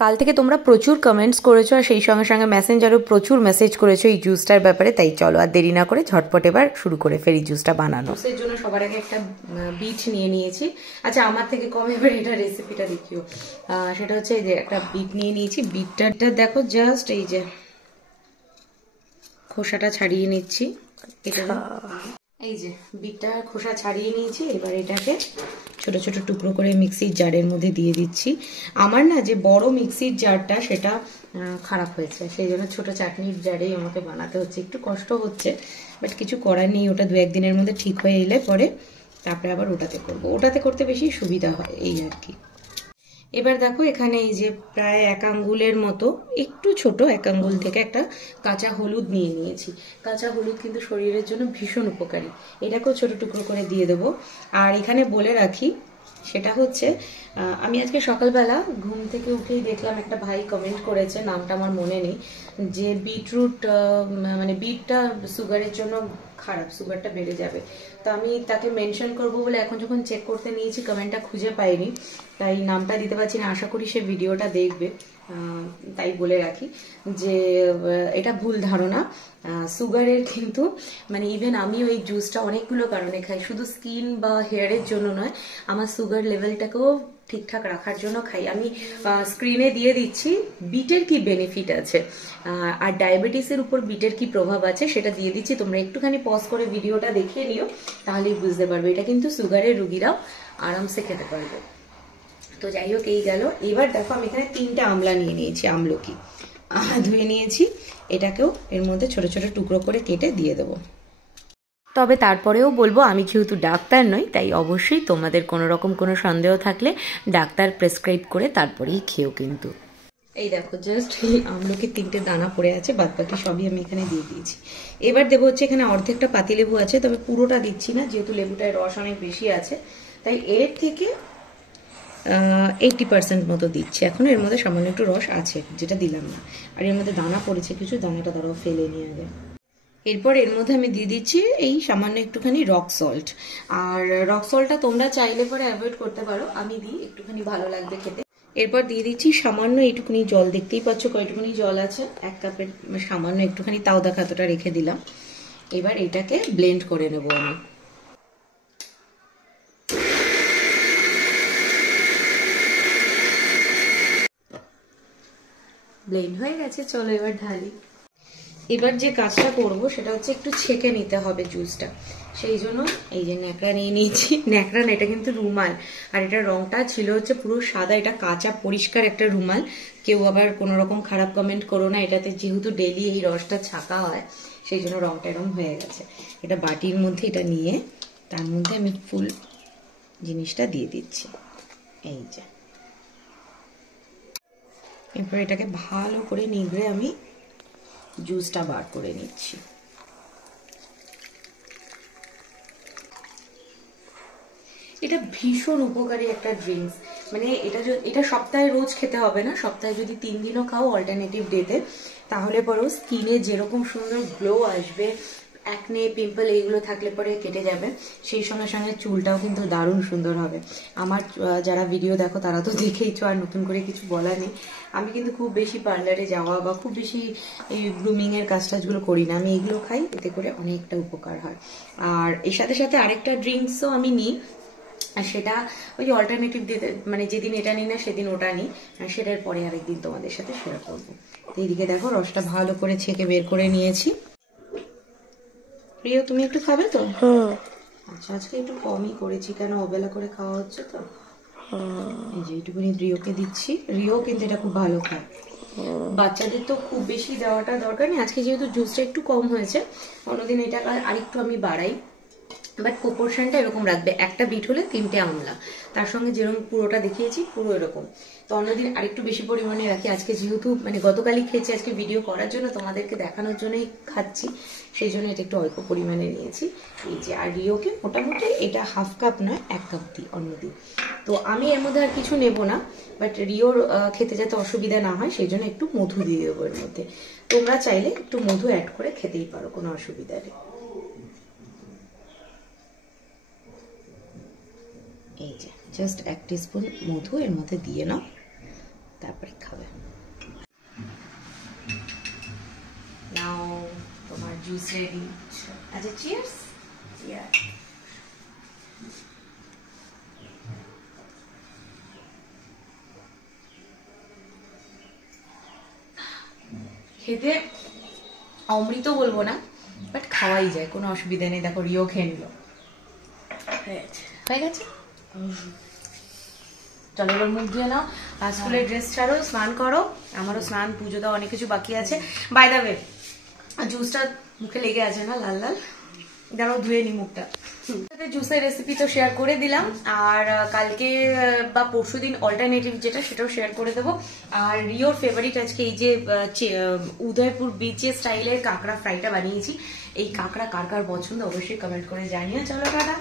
কাল থেকে তোমরা প্রচুর কমেন্টস করেছো আর সেই সঙ্গে সঙ্গে মেসেঞ্জারও প্রচুর মেসেজ করেছো এই জুসটার ব্যাপারে। তাই চলো আর দেরি না করে ঝটপট এবার শুরু করে ফেরি জুসটা বানানো। জুসের জন্য সবার আগে একটা বিট নিয়ে নিয়েছি। আচ্ছা, আমার থেকে কম এবার এটা রেসিপিটা দেখিও। সেটা হচ্ছে এই যে একটা বিট নিয়ে নিয়েছি। বিটটা দেখো জাস্ট এই যে খোসাটা ছাড়িয়ে নিচ্ছি। এটা এই যে বিটটা খোসা ছাড়িয়ে নিয়েছি। এবার এটাকে ছোট ছোট টুকরো করে মিক্সির জারের মধ্যে দিয়ে দিচ্ছি। আমার না যে বড় মিক্সির জারটা সেটা খারাপ হয়েছে, সেই জন্য ছোট চাটনির জারেই আমাকে বানাতে হচ্ছে। একটু কষ্ট হচ্ছে, বাট কিছু করার নেই। ওটা 2-1 দিনের মধ্যে ঠিক হয়ে এলে পরে তারপরে আবার ওটাতে করবো। ওটাতে করতে বেশি সুবিধা হয় এই আর কি। এবার দেখো এখানে এই যে প্রায় 1 আঙ্গুলের মতো, একটু ছোট 1 আঙ্গুল থেকে একটা কাঁচা হলুদ নিয়ে নিয়েছি। কাঁচা হলুদ কিন্তু শরীরের জন্য ভীষণ উপকারী। এটাকেও ছোট টুকরো করে দিয়ে দেবো। আর এখানে বলে রাখি, সেটা হচ্ছে আমি আজকে সকালবেলা ঘুম থেকে উঠেই দেখলাম একটা ভাই কমেন্ট করেছে, নামটা আমার মনে নেই, যে বিটরুট মানে বিটটা সুগারের জন্য খারাপ, সুগারটা বেড়ে যাবে। তো আমি তাকে মেনশন করব বলে এখন যখন চেক করতে নিয়েছি কমেন্টটা খুঁজে পাইনি, তাই নামটা দিতে পারছি না। আশা করি সে ভিডিওটা দেখবে। তাই বলে রাখি যে এটা ভুল ধারণা। সুগারের কিন্তু মানে ইভেন আমিও এই জুসটা অনেকগুলো কারণে খাই, শুধু স্কিন বা হেয়ারের জন্য নয়, আমার সুগার লেভেলটাকেও ঠিকঠাক রাখার জন্য খাই। আমি স্ক্রিনে দিয়ে দিচ্ছি বিটের কি বেনিফিট আছে আর ডায়াবেটিসের উপর বিটের কি প্রভাব আছে সেটা দিয়ে দিচ্ছি। তোমরা একটুখানি পজ করে ভিডিওটা দেখে নিও, তাহলেই বুঝতে পারবে। এটা কিন্তু সুগারের রুগীরাও আরামসে খেতে পারবে। তো যাই হোক, এই গেল। এবার দেখো আমি এখানে 3টে আমলা নিয়ে নিয়েছি, আমলকি ধুয়ে নিয়েছি। এটাকেও এর মধ্যে ছোট ছোট টুকরো করে কেটে দিয়ে দেবো। তবে তারপরেও বলবো, আমি যেহেতু ডাক্তার নই, তাই অবশ্যই তোমাদের কোনো রকম কোনো সন্দেহ থাকলে ডাক্তার প্রেসক্রাইব করে তারপরেই খেও কিন্তু। এই দেখো জাস্ট এই আমলকি 3টে দানা পড়ে আছে, বাদ বাকি সবই আমি এখানে দিয়ে দিয়েছি। এবার দেবো হচ্ছে এখানে অর্ধেকটা পাতিলেবু আছে, তবে পুরোটা দিচ্ছি না, যেহেতু লেবুটায় রস অনেক বেশি আছে, তাই এর থেকে 80% মতো দিচ্ছি। এখন এর মধ্যে সামান্য একটু রস আছে যেটা দিলাম না। আর এর মধ্যে দানা পড়েছে কিছু, দানাটা দ্বারাও ফেলে নিয়ে আগে। এরপর এর মধ্যে আমি দিয়ে দিচ্ছি এই সামান্য একটুখানি রক সল্ট। আর রক সল্টটা তোমরা চাইলে পরে অ্যাভয়েড করতে পারো, আমি দিই, একটুখানি ভালো লাগবে খেতে। এরপর দিয়ে দিচ্ছি সামান্য এইটুকুনি জল, দেখতেই পাচ্ছ কয়টুকুনি জল আছে, 1 কাপের সামান্য একটুখানি, তাও দেখা এতটা রেখে দিলাম। এবার এটাকে ব্লেন্ড করে নেব আমি। ব্লেন্ড হয়ে গেছে, চলো এবার ঢালি। এবার যে কাজটা করব সেটা হচ্ছে একটু ছেঁকে নিতে হবে জুসটা। সেই জন্য এই যে ন্যাকড়া নিয়ে নিয়েছি। ন্যাকড়া না, এটা কিন্তু রুমাল। আর এটা রংটা ছিল হচ্ছে পুরো সাদা, এটা কাঁচা পরিষ্কার একটা রুমাল। কেউ আবার কোনো রকম খারাপ কমেন্ট করো না, এটাতে যেহেতু ডেলি এই রসটা ছাকা হয় সেই জন্য রংটা এরকম হয়ে গেছে। এটা বাটির মধ্যে এটা নিয়ে তার মধ্যে আমি ফুল জিনিসটা দিয়ে দিচ্ছি, এই যে। এরপর এটাকে ভালো করে নিগড়ে আমি জুসটা বার করে নিচ্ছি। এটা ভীষণ উপকারী একটা ড্রিঙ্কস। মানে এটা সপ্তাহে রোজ খেতে হবে না, সপ্তাহে যদি 3 দিনও খাও অল্টারনেটিভ ডেতে, তাহলে পরেও স্কিনে যেরকম সুন্দর গ্লো আসবে, অ্যাকনে পিম্পল এইগুলো থাকলে পরে কেটে যাবে। সেই সঙ্গে সঙ্গে চুলটাও কিন্তু দারুণ সুন্দর হবে। আমার যারা ভিডিও দেখো তারা তো দেখেইছো, আর নতুন করে কিছু বলা নেই। আমি কিন্তু খুব বেশি পার্লারে যাওয়া বা খুব বেশি এই গ্রুমিং এর কাজ টাজগুলো করি না, আমি এগুলো খাই, এতে করে অনেকটা উপকার হয়। আর এর সাথে সাথে আরেকটা ড্রিঙ্কসও আমি নিই, আর সেটা ওই যে অল্টারনেটিভ দিতে, মানে যেদিন এটা নিই না সেদিন ওটা নিই, আর সেটার পরে আরেকদিন তোমাদের সাথে শেয়ার করবো। তো এইদিকে দেখো রসটা ভালো করে ছেঁকে বের করে নিয়েছি। প্রিয়, তুমি একটু খাবে তো? আচ্ছা, আজকে একটু কমই করেছি, কেন ওবেলা করে খাওয়া হচ্ছে তো। এই যে এইটুকুনি রিওকে দিচ্ছি। রিও কিন্তু এটা খুব ভালো খায়। বাচ্চাদের তো খুব বেশি দেওয়াটা দরকার নেই। আজকে যেহেতু জুসটা একটু কম হয়েছে, অন্যদিন এটা আরেকটু আমি বাড়াই, বাট প্রপোর্শনটা এরকম রাখবে। একটা বিট হলে 3টে আমলা, তার সঙ্গে যেরকম পুরোটা দেখিয়েছি পুরো এরকম। তো অন্যদিন আরেকটু বেশি পরিমাণে রাখি। আজকে যেহেতু মানে গতকালই খেয়েছি, আজকে ভিডিও করার জন্য তোমাদেরকে দেখানোর জন্যই খাচ্ছি, সেই জন্য এটা একটু অল্প পরিমাণে নিয়েছি। এই যে, আর রিওকে মোটামুটি এটা 1/2 কাপ নয় 1 কাপ দিই অন্যদিন। তো আমি এর মধ্যে আর কিছু নেব না, বাট রিওর খেতে যাতে অসুবিধা না হয় সেই জন্য একটু মধু দিয়ে দেবো এর মধ্যে। তোমরা চাইলে একটু মধু অ্যাড করে খেতেই পারো, কোনো অসুবিধা নেই। এই যে জাস্ট 1 টিস্পুন মধু এর মধ্যে দিয়ে নাও। তারপরে খাবে। নাও তোমার জুস রেডি। আচ্ছা চিয়ার্স। খেতে অমৃত বলবো না, বাট খাওয়াই যায়, কোনো অসুবিধা নেই। দেখো রিও খেয়ে নিল, হয়ে গেছে। চলো এবার মুখ ধুয়ে নাও, আর স্কুলের ড্রেস ছাড়ো, স্নান করো। আমারও স্নান, পুজো দাও, অনেক কিছু বাকি আছে। বাই দ্য ওয়ে, জুসটা মুখে লেগে আছে না লাল লাল, দাঁড়াও ধুয়ে নি মুখটা। জুসের রেসিপি তো শেয়ার করে দিলাম, আর কালকে বা পরশুদিন অল্টারনেটিভ যেটা সেটাও শেয়ার করে দেবো। আর রিওর ফেভারিট আজকে এই যে উদয়পুর বিচের স্টাইলের কাঁকড়া ফ্রাইটা বানিয়েছি। এই কাঁকড়া কার কার পছন্দ অবশ্যই কমেন্ট করে জানিও। চলো টাটা।